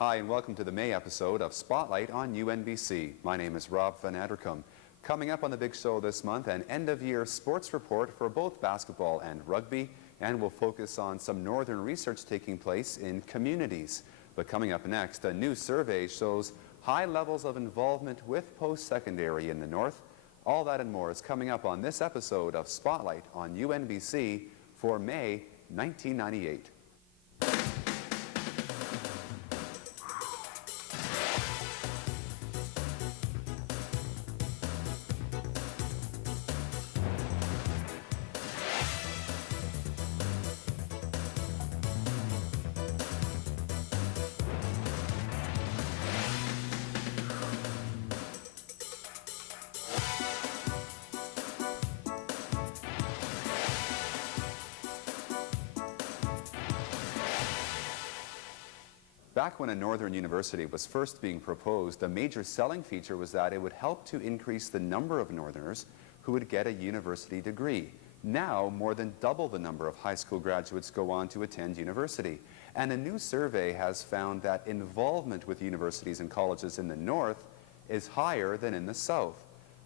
Hi, and welcome to the May episode of Spotlight on UNBC. My name is Rob Van Addercombe. Coming up on the big show this month, an end-of-year sports report for both basketball and rugby, and we'll focus on some northern research taking place in communities. But coming up next, a new survey shows high levels of involvement with post-secondary in the north. All that and more is coming up on this episode of Spotlight on UNBC for May 1998. Back when a northern university was first being proposed, a major selling feature was that it would help to increase the number of northerners who would get a university degree. Now, more than double the number of high school graduates go on to attend university. And a new survey has found that involvement with universities and colleges in the north is higher than in the south.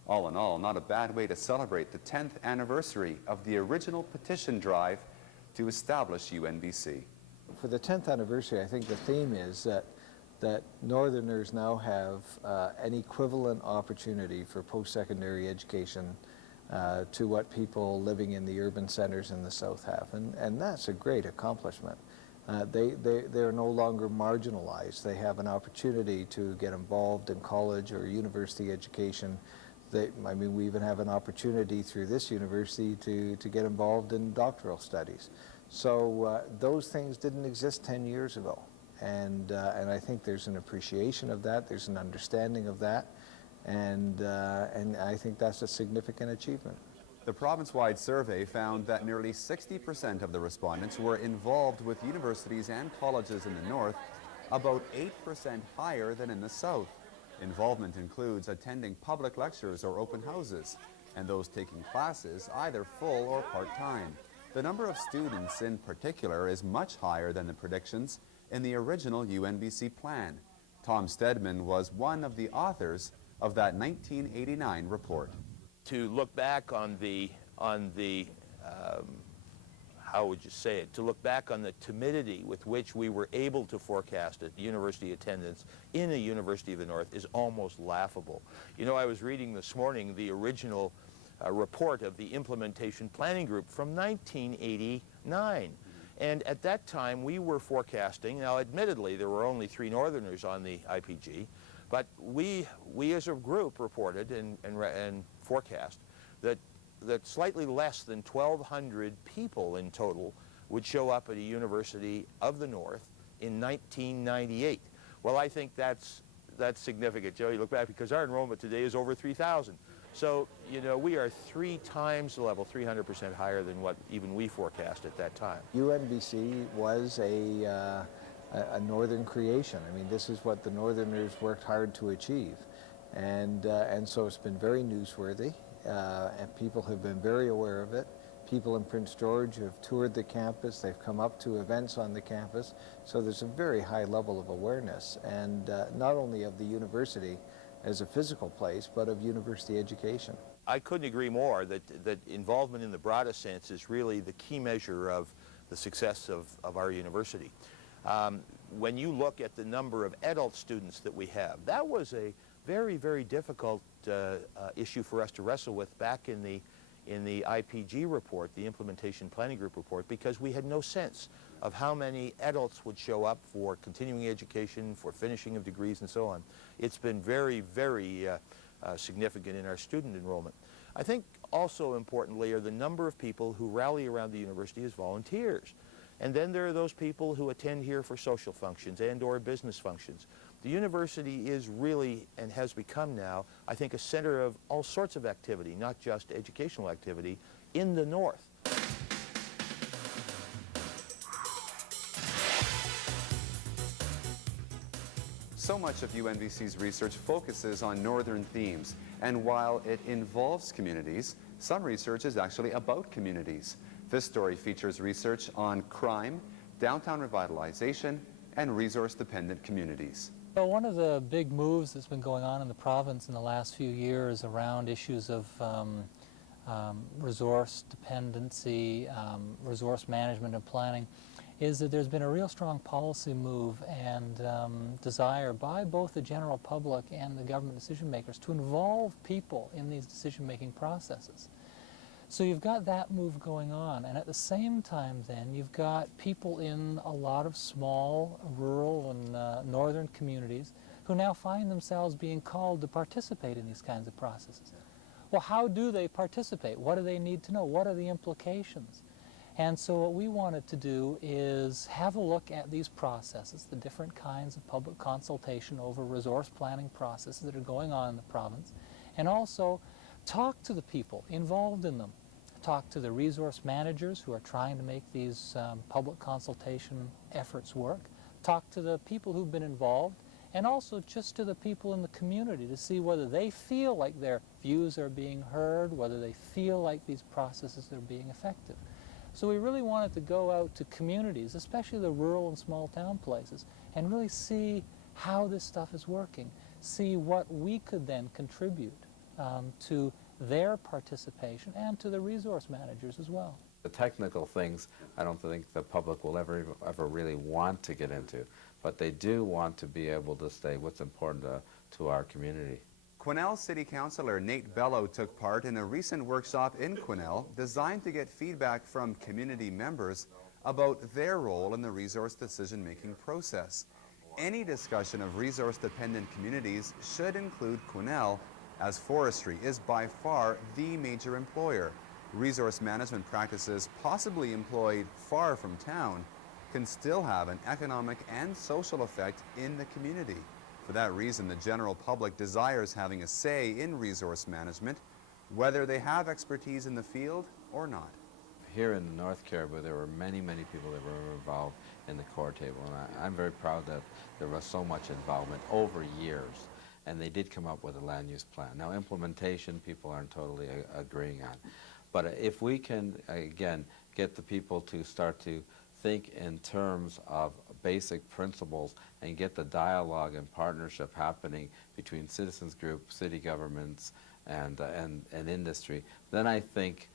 All in all, not a bad way to celebrate the 10th anniversary of the original petition drive to establish UNBC. For the 10th anniversary, I think the theme is that Northerners now have an equivalent opportunity for post-secondary education to what people living in the urban centers in the South have, and that's a great accomplishment. They're no longer marginalized. They have an opportunity to get involved in college or university education. I mean, we even have an opportunity through this university to get involved in doctoral studies. So those things didn't exist 10 years ago, and I think there's an appreciation of that, there's an understanding of that, and I think that's a significant achievement. The province-wide survey found that nearly 60% of the respondents were involved with universities and colleges in the north, about 8% higher than in the south. Involvement includes attending public lectures or open houses, and those taking classes either full or part-time. The number of students in particular is much higher than the predictions in the original UNBC plan. Tom Steadman was one of the authors of that 1989 report. To look back on the how would you say it, to look back on the timidity with which we were able to forecast university attendance in a University of the North is almost laughable. You know, I was reading this morning the original report of the Implementation Planning Group from 1989. And at that time, we were forecasting, now admittedly, there were only 3 Northerners on the IPG, but we as a group reported and forecast that slightly less than 1,200 people in total would show up at a University of the North in 1998. Well, I think that's significant, Joe. You look back, because our enrollment today is over 3,000. So, you know, we are 3 times the level, 300% higher than what even we forecast at that time. UNBC was a northern creation. I mean, this is what the Northerners worked hard to achieve. And so it's been very newsworthy, and people have been very aware of it. People in Prince George have toured the campus, they've come up to events on the campus, so there's a very high level of awareness, and not only of the university as a physical place, but of university education. I couldn't agree more that involvement in the broadest sense is really the key measure of the success of our university. When you look at the number of adult students that we have, that was a very, very difficult issue for us to wrestle with back in the IPG report, the Implementation Planning Group report, because we had no sense of how many adults would show up for continuing education, for finishing of degrees, and so on. It's been very, very significant in our student enrollment. I think also importantly are the number of people who rally around the university as volunteers. And then there are those people who attend here for social functions and/or business functions. The university is really, and has become now, I think, a center of all sorts of activity, not just educational activity, in the north. So much of UNBC's research focuses on northern themes, and while it involves communities, some research is actually about communities. This story features research on crime, downtown revitalization, and resource-dependent communities. Well, one of the big moves that's been going on in the province in the last few years around issues of resource dependency, resource management and planning is that there's been a real strong policy move and desire by both the general public and the government decision makers to involve people in these decision-making processes. So you've got that move going on, and at the same time then you've got people in a lot of small, rural and northern communities who now find themselves being called to participate in these kinds of processes. Well, how do they participate? What do they need to know? What are the implications? And so what we wanted to do is have a look at these processes, the different kinds of public consultation over resource planning processes that are going on in the province, and also talk to the people involved in them. Talk to the resource managers who are trying to make these public consultation efforts work. Talk to the people who've been involved, and also just to the people in the community to see whether they feel like their views are being heard, whether they feel like these processes are being effective. So we really wanted to go out to communities, especially the rural and small town places, and really see how this stuff is working, see what we could then contribute to their participation and to the resource managers as well. The technical things I don't think the public will ever really want to get into, but they do want to be able to say what's important to our community. Quesnel City Councillor Nate Bello took part in a recent workshop in Quesnel designed to get feedback from community members about their role in the resource decision-making process. Any discussion of resource-dependent communities should include Quesnel, as forestry is by far the major employer. Resource management practices possibly employed far from town can still have an economic and social effect in the community. For that reason, the general public desires having a say in resource management, whether they have expertise in the field or not. Here in North Caribou, there were many people that were involved in the core table, and I'm very proud that there was so much involvement over years, and they did come up with a land use plan. Now, implementation, people aren't totally agreeing on, but if we can, again, get the people to start to think in terms of basic principles and get the dialogue and partnership happening between citizens groups, city governments, and industry, then I think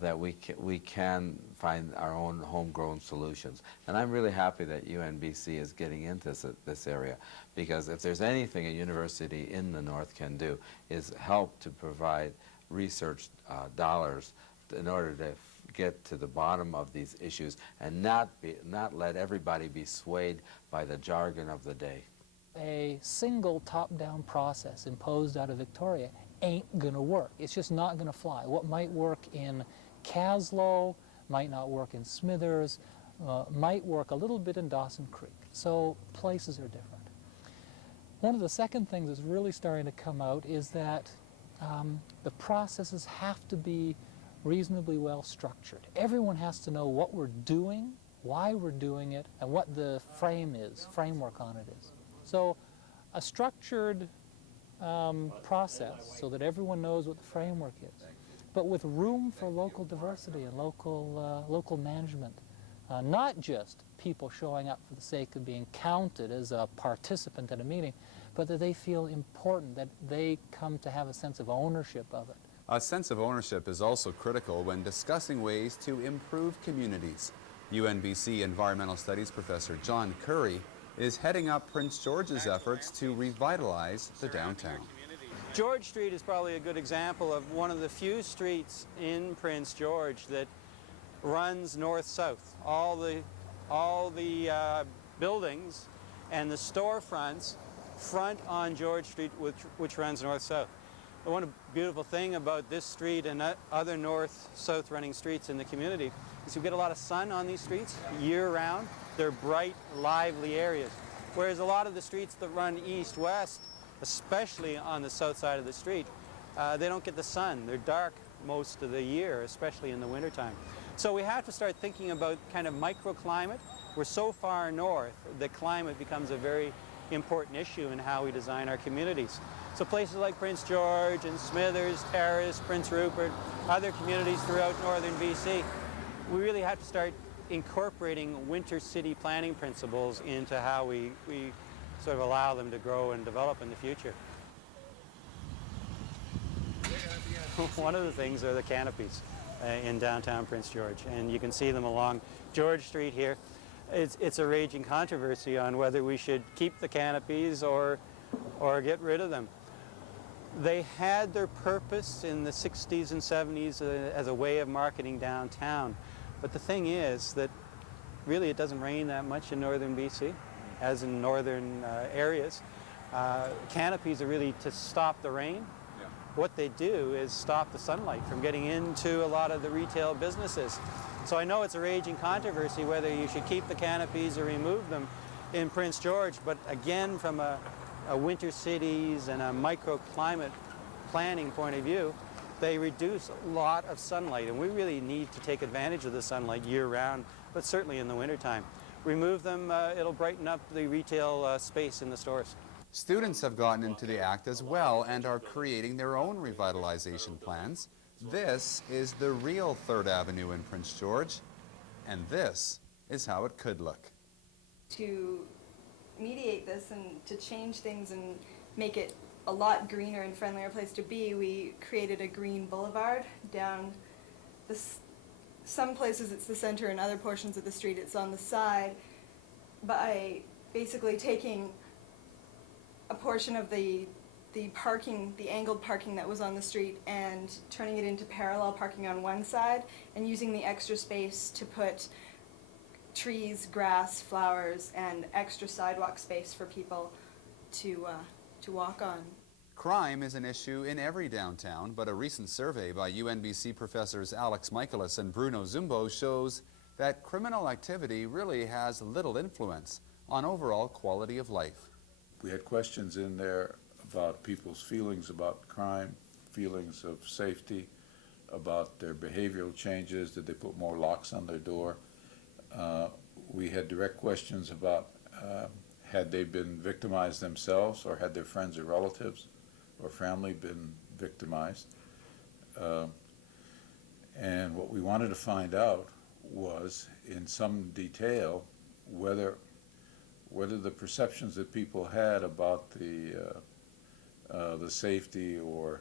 that we can find our own homegrown solutions. And I'm really happy that UNBC is getting into this area, because if there's anything a university in the North can do is help to provide research dollars in order to get to the bottom of these issues and not let everybody be swayed by the jargon of the day. A single top-down process imposed out of Victoria ain't going to work. It's just not going to fly. What might work in Caslow might not work in Smithers, might work a little bit in Dawson Creek. So places are different. One of the second things that's really starting to come out is that the processes have to be reasonably well structured. Everyone has to know what we're doing, why we're doing it, and what the framework on it is. So a structured process so that everyone knows what the framework is, but with room for local diversity and local management. Not just people showing up for the sake of being counted as a participant at a meeting, but that they feel important, that they come to have a sense of ownership of it. A sense of ownership is also critical when discussing ways to improve communities. UNBC Environmental Studies professor John Curry is heading up Prince George's efforts to revitalize the downtown. George Street is probably a good example of one of the few streets in Prince George that runs north-south. All the buildings and the storefronts front on George Street, which runs north-south. The one beautiful thing about this street and other north-south running streets in the community is you get a lot of sun on these streets year-round. They're bright, lively areas. Whereas a lot of the streets that run east-west, especially on the south side of the street, they don't get the sun. They're dark most of the year, especially in the wintertime. So we have to start thinking about kind of microclimate. We're so far north that climate becomes a very important issue in how we design our communities. So places like Prince George and Smithers, Terrace, Prince Rupert, other communities throughout northern BC, we really have to start incorporating winter city planning principles into how we sort of allow them to grow and develop in the future. One of the things are the canopies in downtown Prince George, and you can see them along George Street here. It's a raging controversy on whether we should keep the canopies or get rid of them. They had their purpose in the 60s and 70s as a way of marketing downtown, but the thing is that really it doesn't rain that much in northern BC, as in northern areas. Canopies are really to stop the rain. Yeah. What they do is stop the sunlight from getting into a lot of the retail businesses. So I know it's a raging controversy whether you should keep the canopies or remove them in Prince George, but again, from a winter cities and a microclimate planning point of view, they reduce a lot of sunlight, and we really need to take advantage of the sunlight year-round, but certainly in the wintertime. Remove them, it'll brighten up the retail space in the stores. Students have gotten into the act as well and are creating their own revitalization plans. This is the real 3rd Avenue in Prince George, and this is how it could look. To mediate this and to change things and make it a lot greener and friendlier place to be, we created a green boulevard down this. Some places it's the center, and other portions of the street it's on the side, by basically taking a portion of the parking, the angled parking that was on the street, and turning it into parallel parking on one side, and using the extra space to put trees, grass, flowers, and extra sidewalk space for people to walk on. Crime is an issue in every downtown, but a recent survey by UNBC professors Alex Michaelis and Bruno Zumbo shows that criminal activity really has little influence on overall quality of life. We had questions in there about people's feelings about crime, feelings of safety, about their behavioral changes. Did they put more locks on their door? We had direct questions about had they been victimized themselves, or had their friends or relatives or family been victimized. And what we wanted to find out was, in some detail, whether the perceptions that people had about the safety or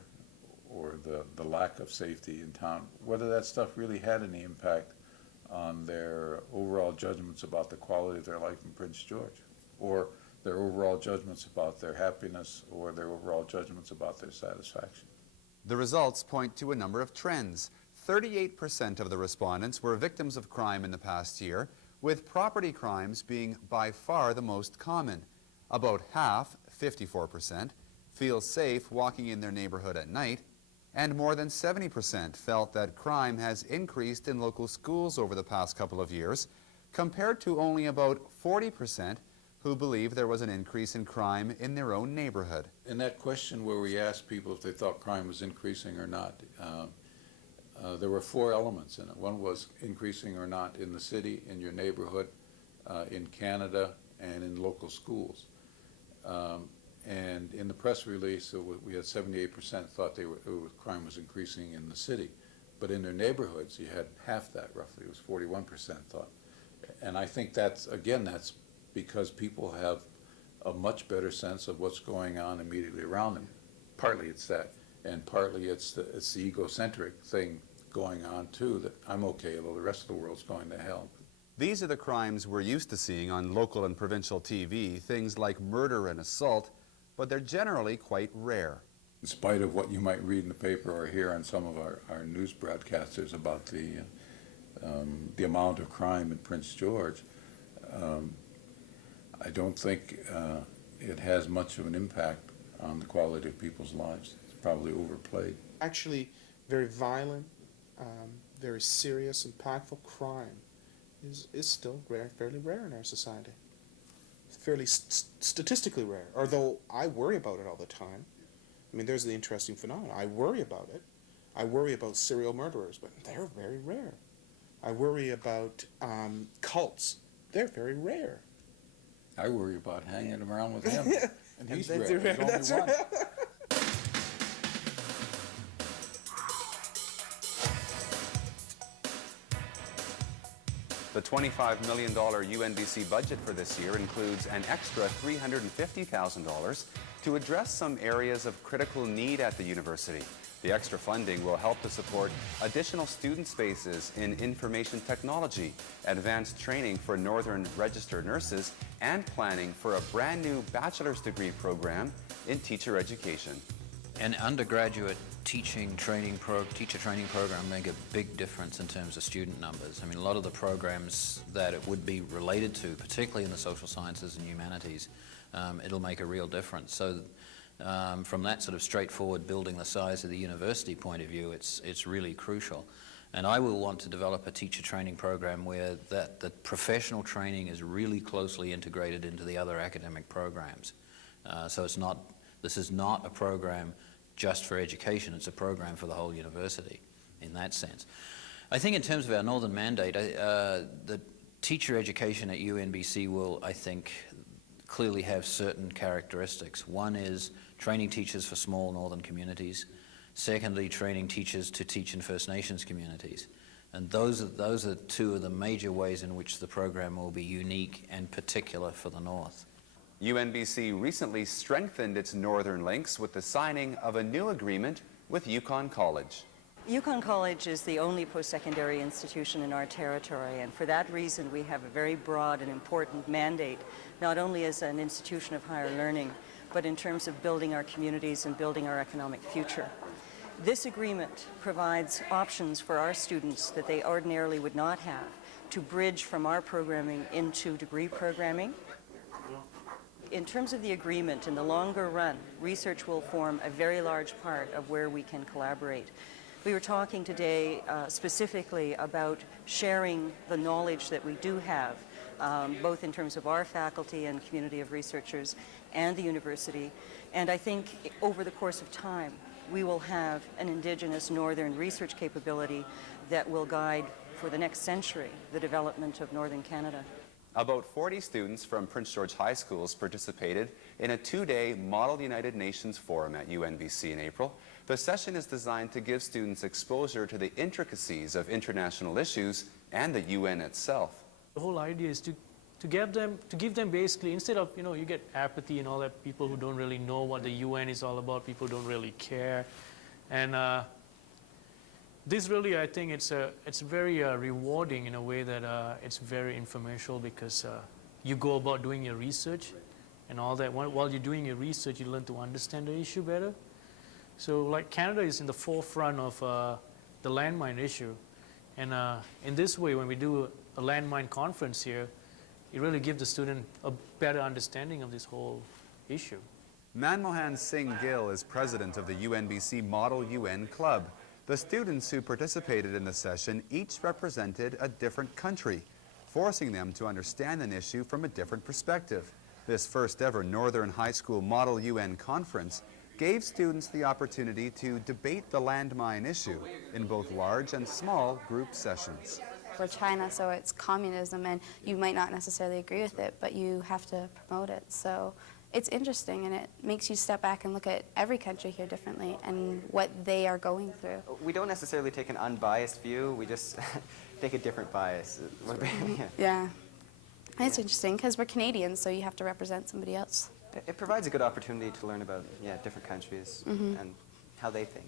the lack of safety in town, whether that stuff really had any impact on their overall judgments about the quality of their life in Prince George, or their overall judgments about their happiness, or their overall judgments about their satisfaction. The results point to a number of trends. 38% of the respondents were victims of crime in the past year, with property crimes being by far the most common. About half, 54%, feel safe walking in their neighborhood at night, and more than 70% felt that crime has increased in local schools over the past couple of years, compared to only about 40% who believe there was an increase in crime in their own neighborhood. In that question where we asked people if they thought crime was increasing or not, there were 4 elements in it. One was increasing or not in the city, in your neighborhood, in Canada, and in local schools. And in the press release, we had 78% thought crime was increasing in the city. But in their neighborhoods, you had half that, roughly. It was 41% thought. And I think that's because people have a much better sense of what's going on immediately around them. Partly it's that, and partly it's the egocentric thing going on too, that I'm okay, although the rest of the world's going to hell. These are the crimes we're used to seeing on local and provincial TV, things like murder and assault, but they're generally quite rare. In spite of what you might read in the paper or hear on some of our news broadcasters about the amount of crime in Prince George, I don't think it has much of an impact on the quality of people's lives. It's probably overplayed. Actually, very violent, very serious, impactful crime is still fairly rare in our society. Fairly statistically rare, although I worry about it all the time. I mean, there's the interesting phenomenon. I worry about it. I worry about serial murderers, but they're very rare. I worry about cults. They're very rare. I worry about hanging around with him, and he's rare. There's only one. The $25 million UNBC budget for this year includes an extra $350,000 to address some areas of critical need at the university. The extra funding will help to support additional student spaces in information technology, advanced training for Northern registered nurses, and planning for a brand new bachelor's degree program in teacher education. An undergraduate teacher training program make a big difference in terms of student numbers. I mean, a lot of the programs that it would be related to, particularly in the social sciences and humanities, it'll make a real difference. So from that sort of straightforward building the size of the university point of view, it's really crucial. And I will want to develop a teacher training program where the professional training is really closely integrated into the other academic programs. So this is not a program just for education, it's a program for the whole university in that sense. I think in terms of our Northern mandate, the teacher education at UNBC will, I think, clearly have certain characteristics. One is training teachers for small northern communities. Secondly, training teachers to teach in First Nations communities. And those are two of the major ways in which the program will be unique and particular for the North. UNBC recently strengthened its northern links with the signing of a new agreement with Yukon College. Yukon College is the only post-secondary institution in our territory, and for that reason we have a very broad and important mandate, not only as an institution of higher learning, but in terms of building our communities and building our economic future. This agreement provides options for our students that they ordinarily would not have to bridge from our programming into degree programming. In terms of the agreement, in the longer run, research will form a very large part of where we can collaborate. We were talking today specifically about sharing the knowledge that we do have, both in terms of our faculty and community of researchers and the university. And I think over the course of time, we will have an Indigenous Northern research capability that will guide for the next century the development of Northern Canada. About 40 students from Prince George High Schools participated in a two-day Model United Nations Forum at UNBC in April. The session is designed to give students exposure to the intricacies of international issues and the UN itself. The whole idea is to give them basically, instead of, you get apathy and all that, people who don't really know what the UN is all about, people don't really care. And this really, I think it's very rewarding in a way that it's very informational, because you go about doing your research and all that. While you're doing your research, you learn to understand the issue better. So like Canada is in the forefront of the landmine issue. And in this way, when we do a landmine conference here, it really gives the student a better understanding of this whole issue. Manmohan Singh Gill is president of the UNBC Model UN Club. The students who participated in the session each represented a different country, forcing them to understand an issue from a different perspective. This first ever Northern High School Model UN Conference gave students the opportunity to debate the landmine issue in both large and small group sessions. We're China, so it's communism, and you might not necessarily agree with it, but you have to promote it. So it's interesting, and it makes you step back and look at every country here differently and what they are going through. We don't necessarily take an unbiased view, we just take a different bias. Yeah. It's interesting because we're Canadians, so you have to represent somebody else. It provides a good opportunity to learn about different countries and how they think,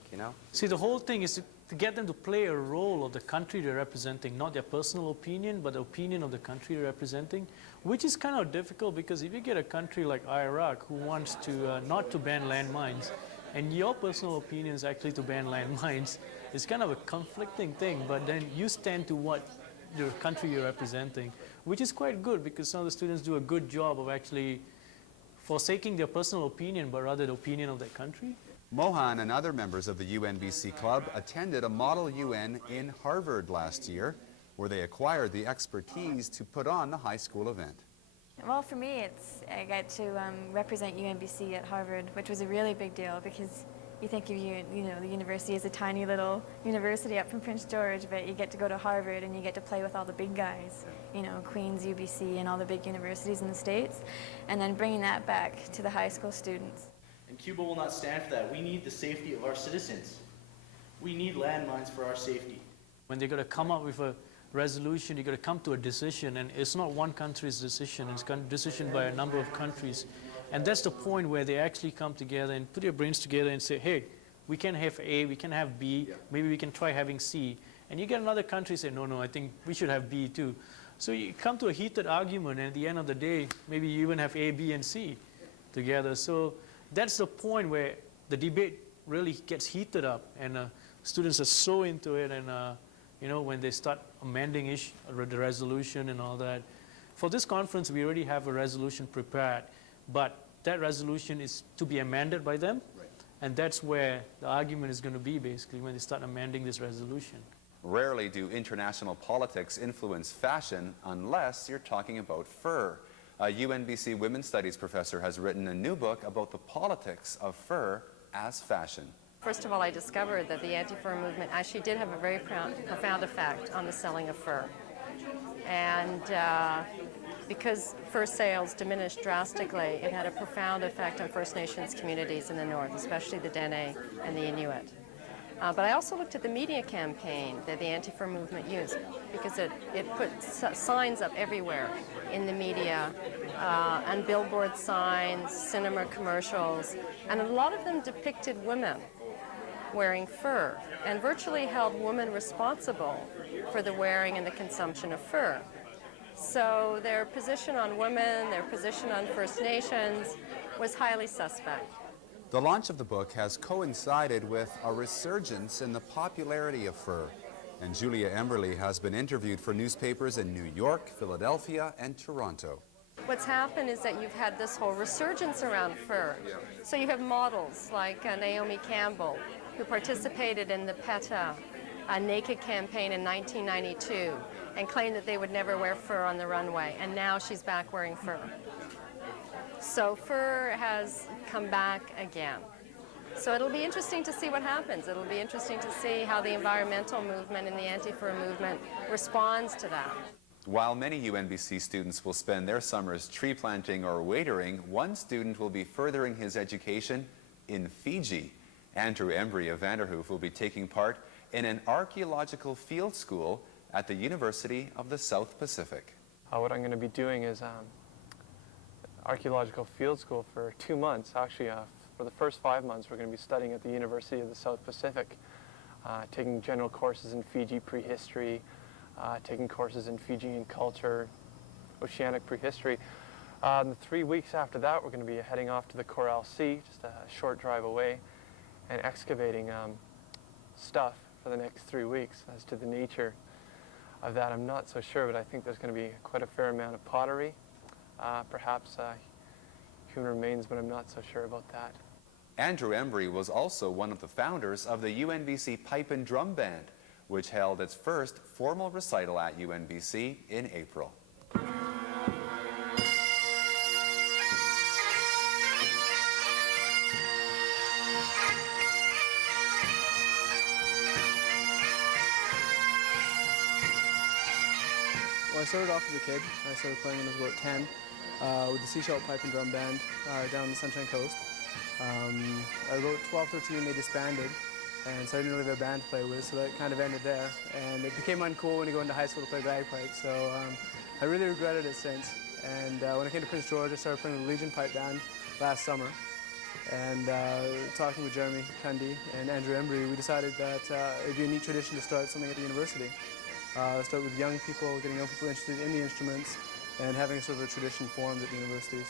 See, the whole thing is to get them to play a role of the country they're representing, not their personal opinion, but the opinion of the country they're representing, which is kind of difficult, because if you get a country like Iraq who wants to not to ban landmines, and your personal opinion is actually to ban landmines, it's kind of a conflicting thing, but then you stand to what your country you're representing, which is quite good, because some of the students do a good job of actually forsaking their personal opinion, but rather the opinion of their country. Mohan and other members of the UNBC Club attended a Model UN in Harvard last year, where they acquired the expertise to put on the high school event. Well, for me, I got to represent UNBC at Harvard, which was a really big deal, because you think of the university as a tiny little university up from Prince George, but you get to go to Harvard and you get to play with all the big guys, Queen's, UBC, and all the big universities in the States, and then bringing that back to the high school students. And Cuba will not stand for that. We need the safety of our citizens. We need landmines for our safety. When they're going to come up with a resolution, you got to come to a decision, and it's not one country's decision, it's a decision by a number of countries. And that's the point where they actually come together and put their brains together and say, hey, we can have A, we can have B, maybe we can try having C. And you get another country say, no, no, I think we should have B too. So you come to a heated argument, and at the end of the day, maybe you even have A, B, and C together. So that's the point where the debate really gets heated up, and students are so into it, and you know, when they start amending the resolution and all that. For this conference, we already have a resolution prepared, but that resolution is to be amended by them, and that's where the argument is going to be, basically, when they start amending this resolution. Rarely do international politics influence fashion unless you're talking about fur. A UNBC women's studies professor has written a new book about the politics of fur as fashion. First of all, I discovered that the anti-fur movement actually did have a very profound effect on the selling of fur. And because fur sales diminished drastically, it had a profound effect on First Nations communities in the north, especially the Dene and the Inuit. But I also looked at the media campaign that the anti-fur movement used, because it put signs up everywhere in the media, on billboard signs, cinema commercials, and a lot of them depicted women wearing fur and virtually held women responsible for the wearing and the consumption of fur. So their position on women, their position on First Nations was highly suspect. The launch of the book has coincided with a resurgence in the popularity of fur, and Julia Emberley has been interviewed for newspapers in New York, Philadelphia, and Toronto. What's happened is that you've had this whole resurgence around fur. So you have models like Naomi Campbell, who participated in the PETA Naked campaign in 1992 and claimed that they would never wear fur on the runway, and now she's back wearing fur. So fur has come back again. So it'll be interesting to see what happens. It'll be interesting to see how the environmental movement and the anti-fur movement responds to that. While many UNBC students will spend their summers tree planting or waitering, one student will be furthering his education in Fiji. Andrew Embry of Vanderhoof will be taking part in an archaeological field school at the University of the South Pacific. What I'm going to be doing is archaeological field school for 2 months. Actually, for the first 5 months, we're going to be studying at the University of the South Pacific, taking general courses in Fiji prehistory, taking courses in Fijian culture, oceanic prehistory. In the 3 weeks after that, we're going to be heading off to the Coral Sea, just a short drive away, and excavating stuff for the next 3 weeks. As to the nature of that, I'm not so sure, but I think there's going to be quite a fair amount of pottery, perhaps human remains, but I'm not so sure about that. Andrew Embry was also one of the founders of the UNBC Pipe and Drum Band, which held its first formal recital at UNBC in April. Well, I started off as a kid. I started playing when I was about 10 with the Seashell Pipe and Drum Band down the Sunshine Coast. About 12, 13, they disbanded, and so I didn't really have a band to play with, so that kind of ended there. And it became uncool when you go into high school to play bagpipes, so I really regretted it since. And when I came to Prince George, I started playing with the Legion Pipe Band last summer. And talking with Jeremy, Cundy, and Andrew Embry, we decided that it would be a neat tradition to start something at the university. Start with young people, getting young people interested in the instruments, and having sort of a tradition formed at the universities.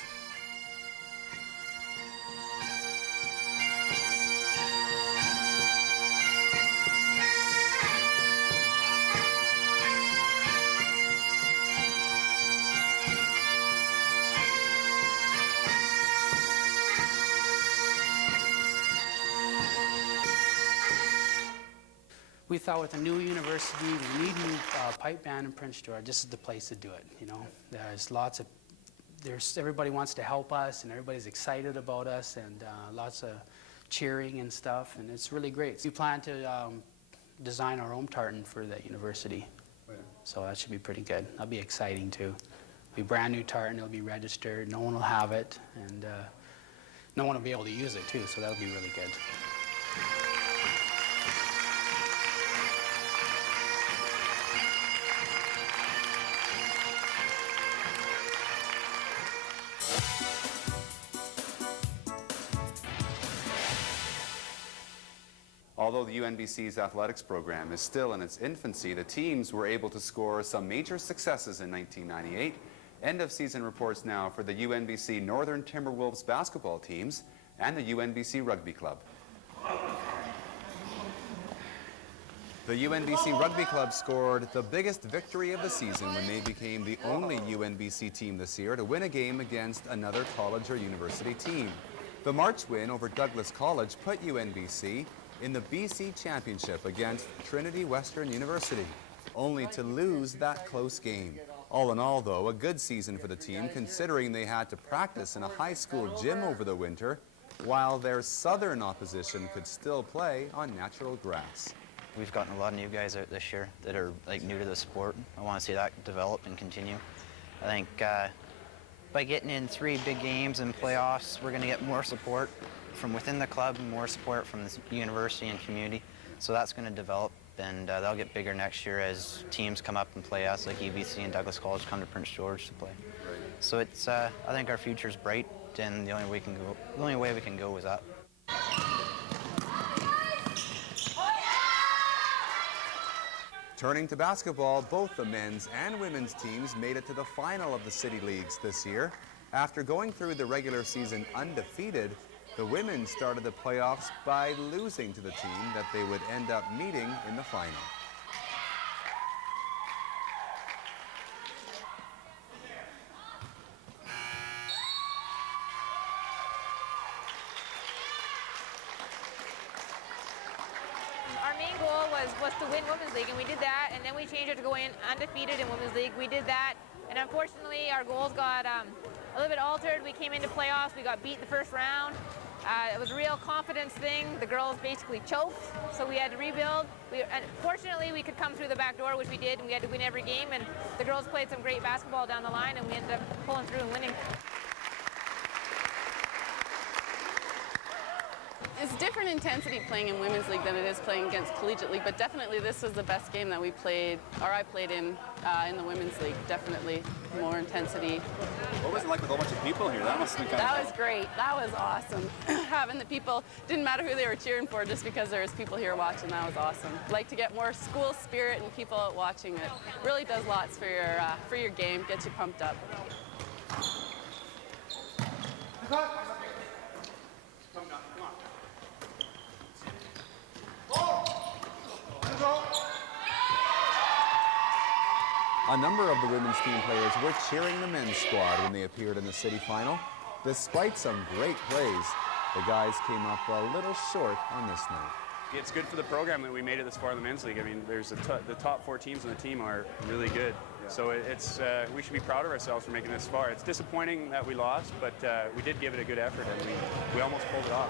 We thought with a new university, we need a new pipe band in Prince George. This is the place to do it. You know, everybody wants to help us, and everybody's excited about us, and lots of cheering and stuff, and it's really great. We plan to design our own tartan for the university, so that should be pretty good. That'll be exciting too. It'll be brand new tartan. It'll be registered. No one will have it, and no one will be able to use it too. So that'll be really good. Although the UNBC's athletics program is still in its infancy, the teams were able to score some major successes in 1998. End-of-season reports now for the UNBC Northern Timberwolves basketball teams and the UNBC Rugby Club. The UNBC Rugby Club scored the biggest victory of the season when they became the only UNBC team this year to win a game against another college or university team. The March win over Douglas College put UNBC in the BC Championship against Trinity Western University, only to lose that close game. All in all, though, a good season for the team, considering they had to practice in a high school gym over the winter, while their southern opposition could still play on natural grass. We've gotten a lot of new guys out this year that are new to the sport. I want to see that develop and continue. I think by getting in 3 big games and playoffs, we're going to get more support from within the club and more support from the university and community. So that's going to develop, and that'll get bigger next year as teams come up and play us, like UBC and Douglas College come to Prince George to play. So it's, I think our future's bright, and the only way we can go is up. Turning to basketball, both the men's and women's teams made it to the final of the City Leagues this year. After going through the regular season undefeated, the women started the playoffs by losing to the team that they would end up meeting in the final. Our main goal was to win Women's League, and we did that, and then we changed it to go in undefeated in Women's League. We did that, and unfortunately our goals got a little bit altered. We came into playoffs, we got beat the first round. It was a real confidence thing. The girls basically choked, so we had to rebuild. Fortunately, we could come through the back door, which we did, and we had to win every game, and the girls played some great basketball down the line, and we ended up pulling through and winning. It's different intensity playing in Women's League than it is playing against Collegiate League, but definitely this was the best game that we played, or I played in the Women's League. Definitely more intensity. What was it like with a whole bunch of people here? That must have been kind That was great. That was awesome. Having the people, didn't matter who they were cheering for, just because there was people here watching, that was awesome. Like to get more school spirit and people out watching it. Really does lots for your game, gets you pumped up. A number of the women's team players were cheering the men's squad when they appeared in the city final. Despite some great plays, the guys came up a little short on this night. It's good for the program that we made it this far in the men's league. I mean, there's the top 4 teams on the team are really good. Yeah. So we should be proud of ourselves for making it this far. It's disappointing that we lost, but we did give it a good effort, and we almost pulled it off.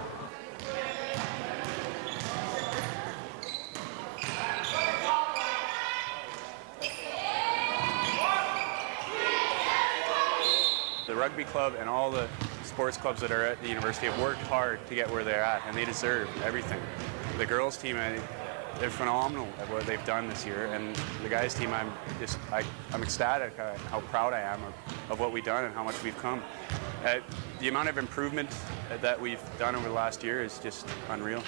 The rugby club and all the sports clubs that are at the university have worked hard to get where they're at, and they deserve everything. The girls' team, they're phenomenal at what they've done this year, and the guys' team, I'm ecstatic how proud I am of what we've done and how much we've come. The amount of improvement that we've done over the last year is just unreal.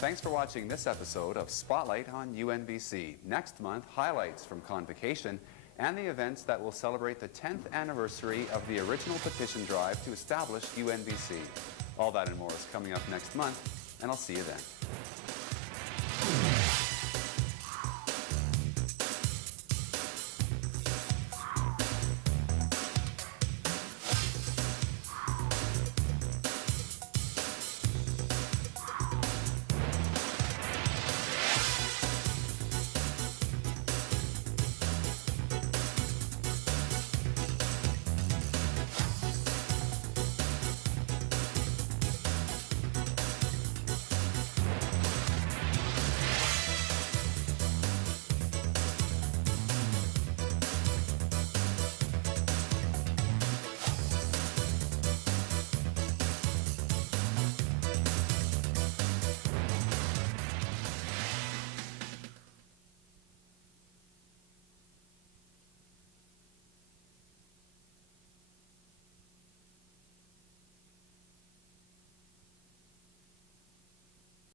Thanks for watching this episode of Spotlight on UNBC. Next month, highlights from Convocation and the events that will celebrate the 10th anniversary of the original petition drive to establish UNBC. All that and more is coming up next month, and I'll see you then.